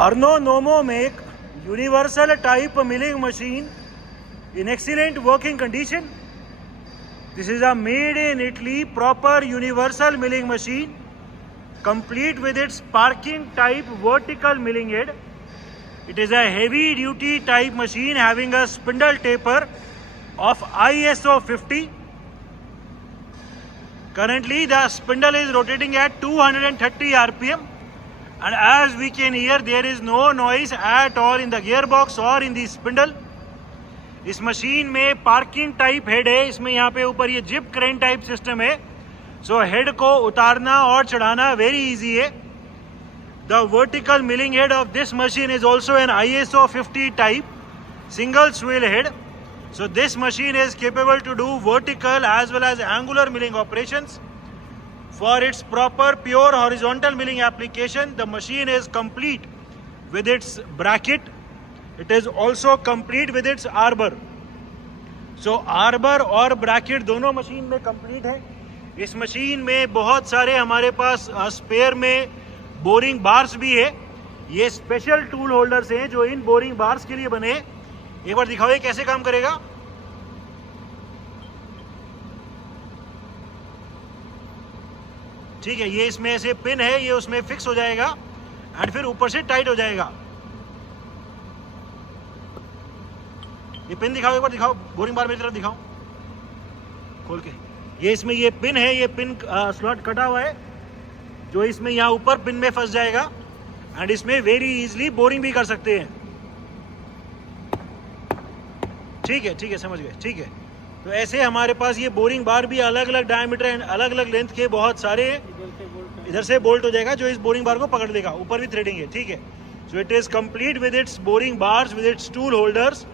Arno Nomo make universal type milling machine in excellent working condition. This is a made in Italy proper universal milling machine, complete with its parking type vertical milling head. It is a heavy duty type machine having a spindle taper of ISO 50. Currently the spindle is rotating at 230 RPM, and as we can hear there is no noise at all in the gearbox or in the spindle. इस machine में parking type head है, इसमें यहाँ पे ऊपर ये zip crane type system है, so head को उतारना और चढ़ाना वेरी इजी है. The vertical milling head of this machine is also an ISO 50 type single swirl head. So this machine is capable to do vertical as well as angular milling operations. For its proper pure horizontal milling application, the machine is complete with its bracket. It is also complete with its arbor. So arbor और bracket दोनों machine में complete है. इस machine में बहुत सारे हमारे पास spare में बोरिंग बार्स भी है. ये स्पेशल टूल होल्डर्स हैं जो इन बोरिंग बार्स के लिए बने. एक बार दिखाओ ये कैसे काम करेगा. ठीक है, ये इसमें ऐसे पिन है, ये उसमें फिक्स हो जाएगा एंड फिर ऊपर से टाइट हो जाएगा. ये पिन दिखाओ, एक बार दिखाओ, बोरिंग बार मेरी तरफ दिखाओ खोल के. ये इसमें ये पिन है, ये पिन स्लॉट कटा हुआ है जो इसमें यहाँ ऊपर पिन में फंस जाएगा एंड इसमें वेरी इजीली बोरिंग भी कर सकते हैं. ठीक है, समझ गए. ठीक है, तो ऐसे हमारे पास ये बोरिंग बार भी अलग अलग डायमीटर एंड अलग अलग लेंथ के बहुत सारे. इधर से बोल्ट हो जाएगा जो इस बोरिंग बार को पकड़ लेगा. ऊपर भी थ्रेडिंग है. ठीक है, so it is complete with it's boring bars with its tool holders.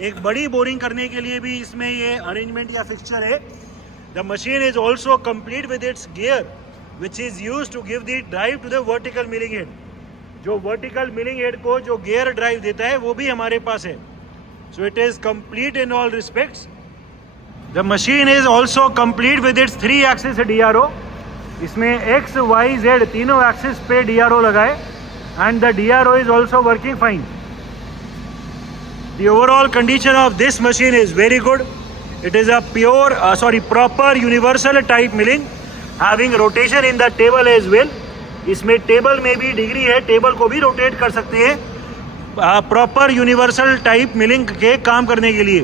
एक बड़ी बोरिंग करने के लिए भी इसमें ये अरेंजमेंट या फिक्सचर है. The machine is also complete with its gear which is use to give the drive to the vertical milling head. जो वर्टिकल मिलिंग हेड को जो गियर ड्राइव देता है वो भी हमारे पास है. So it is complete in all respects. The machine is also complete with its 3-axis DRO. इसमें X, Y, Z तीनों एक्सिस पे DRO लगा है and the DRO is also working fine. The overall condition of this machine is very good. It is a proper universal type milling having rotation in the table as well. इसमें table में भी degree है, table को भी rotate कर सकते हैं proper universal type milling के काम करने के लिए.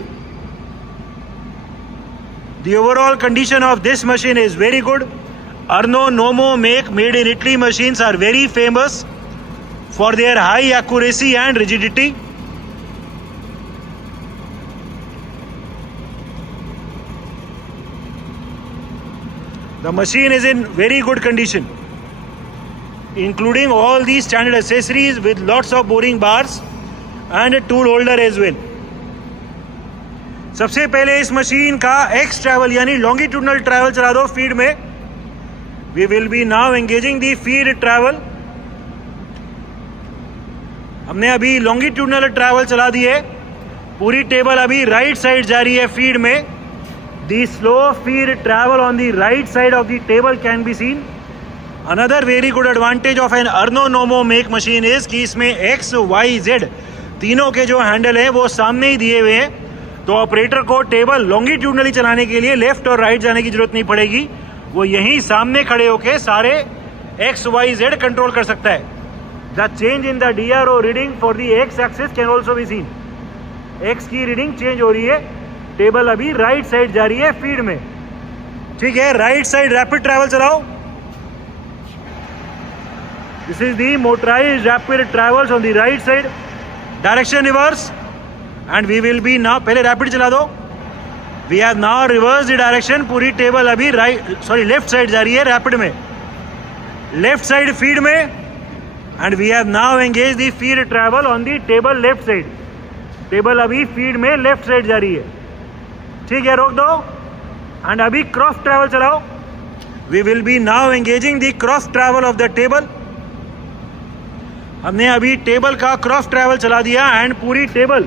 The overall condition of this machine is very good. अर्नो नोमो made in Italy machines are very famous for their high accuracy and rigidity. The machine is in very good condition, including all these standard accessories with lots of boring bars and a tool holder as well. सबसे पहले इस machine का x travel यानी longitudinal travel चला दो feed में. We will be now engaging the feed travel. हमने अभी लॉन्गिट्यूडनल ट्रैवल चला दी है. पूरी टेबल अभी राइट साइड जा रही है फीड में. The slow feed travel on the right side of the table can be seen. Another very good advantage of an Arno Nomo make machine is कि इसमें X, Y, Z तीनों के जो handle हैं वो सामने ही दिए हुए हैं, तो ऑपरेटर को टेबल लॉन्गिट्यूडनली चलाने के लिए लेफ्ट और राइट जाने की जरूरत नहीं पड़ेगी. वो यहीं सामने खड़े होकर सारे X, Y, Z कंट्रोल कर सकता है. The change in the DRO reading for the X axis can also be seen. X की रीडिंग चेंज हो रही है. टेबल अभी राइट साइड जा रही है फीड में. ठीक है, राइट साइड रैपिड ट्रैवल चलाओ. This is the motorized rapid travels on the right side. Direction reverse, and we will be now. पहले rapid चला दो. We have now reversed the direction. पूरी टेबल अभी लेफ्ट साइड जा रही है rapid में. लेफ्ट साइड फीड में, and we have now engaged the feed travel on the table left side. Table अभी फीड में लेफ्ट साइड जा रही है. ठीक है, रोक दो एंड अभी क्रॉस ट्रैवल चलाओ. We will be now engaging the cross travel of the table. हमने अभी टेबल का क्रॉस ट्रैवल चला दिया एंड पूरी टेबल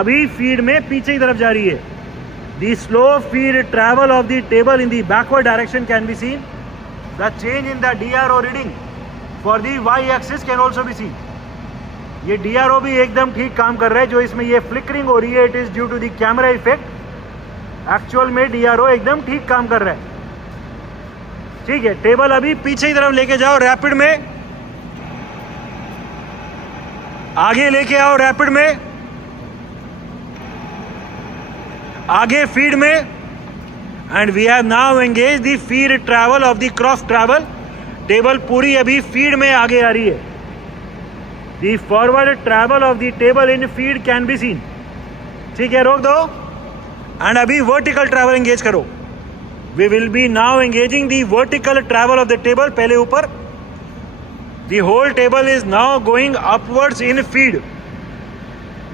अभी फीड में पीछे की तरफ जा रही है. The slow feed travel of the table in the backward direction can be scene. The change in the DRO reading for the Y axis can also be seen. ये DRO भी एकदम ठीक काम कर रहा है. जो इसमें ये फ्लिकरिंग हो रही है, it is due to the camera effect. Actual में DRO एकदम ठीक काम कर रहा है. ठीक है, टेबल अभी पीछे की तरफ लेके जाओ रैपिड में, आगे लेके आओ रैपिड में, आगे फीड में. And we have now engage the feed travel of the cross travel. Table पूरी अभी फीड में आगे आ रही है. The forward travel of the table in feed can be seen. ठीक है, रोक दो एंड अभी वर्टिकल ट्रैवल एंगेज करो. We will be now engaging the vertical travel of the table. पहले ऊपर. The whole table is now going upwards in feed.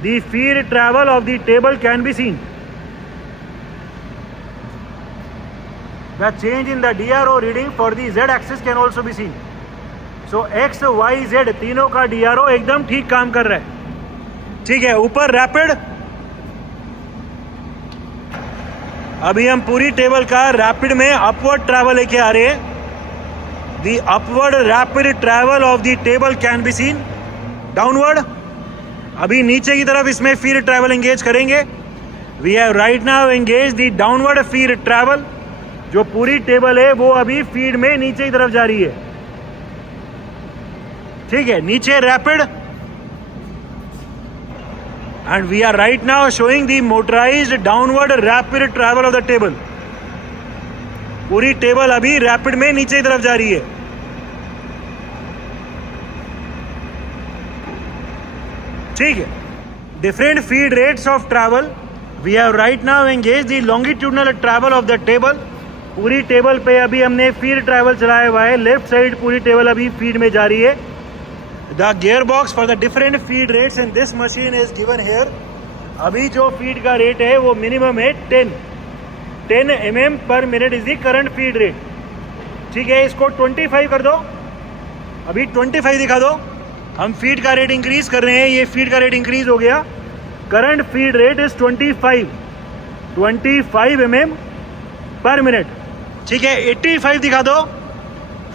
The feed travel of the table can be scene. The change in the DRO reading for the Z axis can also be seen. So X, Y, Z तीनों का DRO एकदम ठीक काम कर रहा है. ठीक है, ऊपर रैपिड. अभी हम पूरी टेबल का रैपिड में अपवर्ड ट्रैवल लेके आ रहे हैं. The upward rapid travel of the table can be seen. Downward. अभी नीचे की तरफ इसमें फीड ट्रैवल एंगेज करेंगे. We have right now engaged the downward feed travel. जो पूरी टेबल है वो अभी फीड में नीचे की तरफ जा रही है. ठीक है, नीचे rapid. And we are right now showing the motorised downward rapid travel of the table. पूरी टेबल अभी रैपिड में नीचे की तरफ जा रही है. ठीक है, different feed rates of travel. We have right now engage the longitudinal travel of the table. पूरी टेबल पे अभी हमने फीड ट्रैवल चलाया हुआ है. लेफ्ट साइड पूरी टेबल अभी फीड में जा रही है. The gear box for the different feed rates in this machine is given here. अभी जो फीड का रेट है वो मिनिमम है 10 mm पर minute is the current feed rate. ठीक है, इसको 25 कर दो. अभी 25 दिखा दो. हम फीड का रेट इंक्रीज कर रहे हैं. ये फीड का रेट इंक्रीज हो गया. Current feed rate is 25 mm पर मिनट. ठीक है, 85 दिखा दो.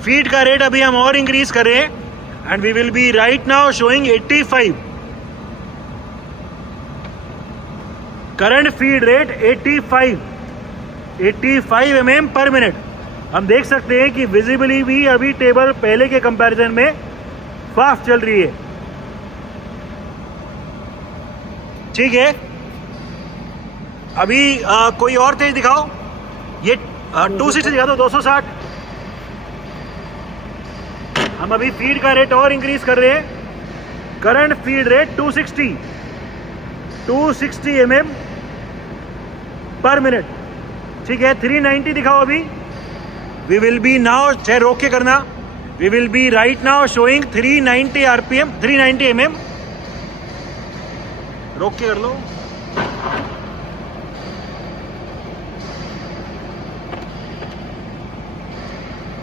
फीड का रेट अभी हम और इंक्रीज कर रहे हैं. And we will be right now showing 85. Current feed rate 85 mm पर मिनट. हम देख सकते हैं कि विजिबली भी अभी टेबल पहले के कंपैरिजन में फास्ट चल रही है. ठीक है, अभी कोई और तेज दिखाओ. ये 260 दिखा दो. 260. हम अभी फीड का रेट और इंक्रीज कर रहे हैं. करंट फीड रेट 260 mm पर मिनट. ठीक है, 390 दिखाओ. अभी वी विल बी नाउ, चाहे रोक के करना, we will be right now showing 390 RPM, 390 mm. रोक के कर लो.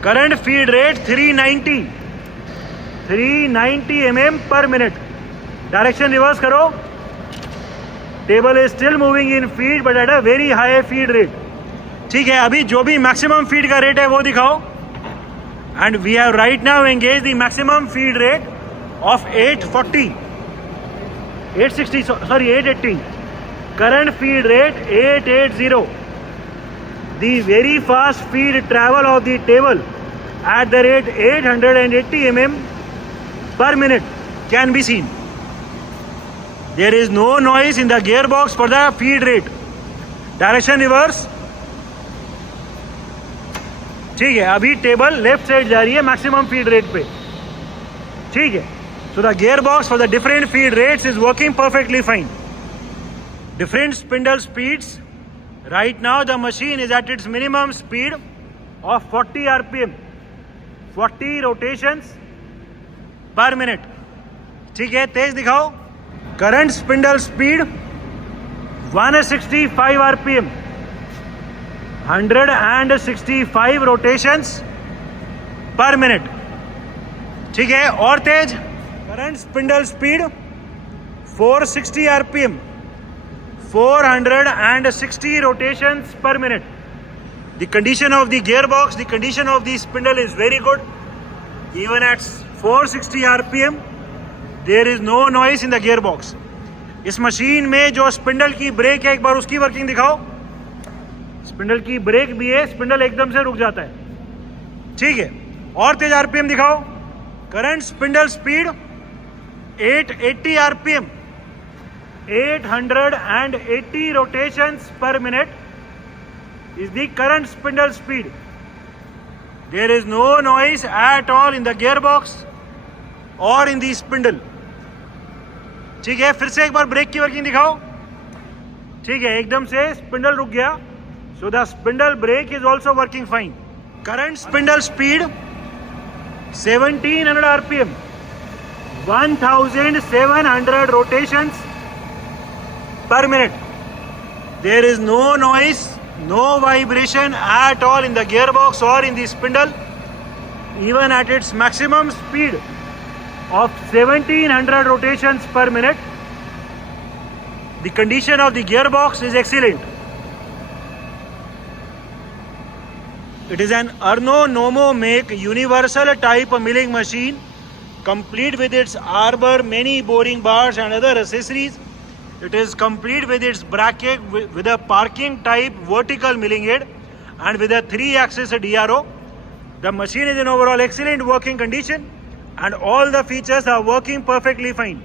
करंट फीड रेट 390 mm पर मिनट. डायरेक्शन रिवर्स करो. Table is still moving in feed but at a very high feed rate. ठीक है, अभी जो भी मैक्सिमम फीड का रेट है वो दिखाओ. And we have right now engage the maximum feed rate of 880. Current feed rate 880. The very fast feed travel of the table at the rate 880 mm per minute can be seen. There is no noise in the gearbox for the feed rate. Direction reverse. ठीक है, अभी table left side जा रही है maximum feed rate पे. ठीक है, so the gearbox for the different feed rates is working perfectly fine. Different spindle speeds. Right now the machine is at its minimum speed of 40 RPM, 40 rotations per minute. ठीक है, तेज दिखाओ. Current spindle speed 165 RPM, 165 rotations per minute. ठीक है, और तेज. Current spindle speed 460 RPM, 460 rotations per minute. The condition of the gearbox, the condition of the spindle is very good. Even at 460 RPM, There is no noise in the gearbox. इस machine में जो spindle की break है, एक बार उसकी working दिखाओ. Spindle की break भी है, स्पिंडल एकदम से रुक जाता है. ठीक है, और तेज आरपीएम दिखाओ. Current spindle speed 880 RPM, 880 rotations per minute is the current spindle speed. There is no noise at all in the gearbox or in the spindle. ठीक है, फिर से एक बार ब्रेक की वर्किंग दिखाओ. ठीक है, एकदम से स्पिंडल रुक गया. So the spindle brake is also working fine. Current spindle speed 1700 rpm, 1700 rotations per minute. There is no noise, no vibration at all in the gearbox or in the spindle. Even at its maximum speed of 1700 rotations per minute, the condition of the gearbox is excellent. It is an Arno Nomo make universal type milling machine, complete with its arbor, many boring bars and other accessories. It is complete with its bracket with a parking type vertical milling head and with a 3-axis DRO. The machine is in overall excellent working condition and all the features are working perfectly fine.